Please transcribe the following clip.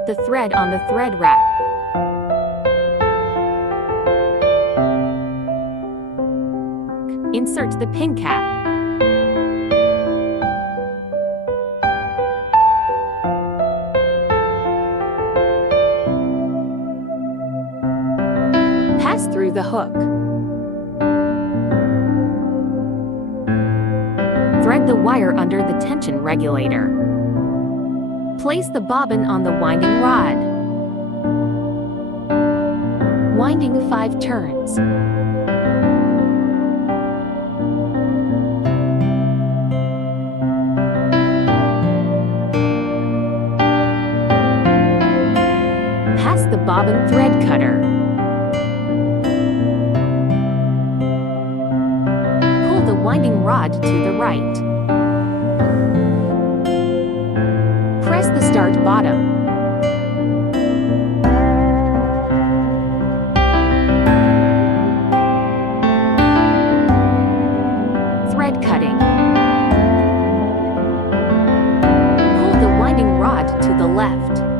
Put the thread on the thread rack. Insert the pin cap. Pass through the hook. Thread the wire under the tension regulator. Place the bobbin on the winding rod. Winding 5 turns. Pass the bobbin thread cutter. Pull the winding rod to the right. Press the start bottom. Thread cutting. Pull the winding rod to the left.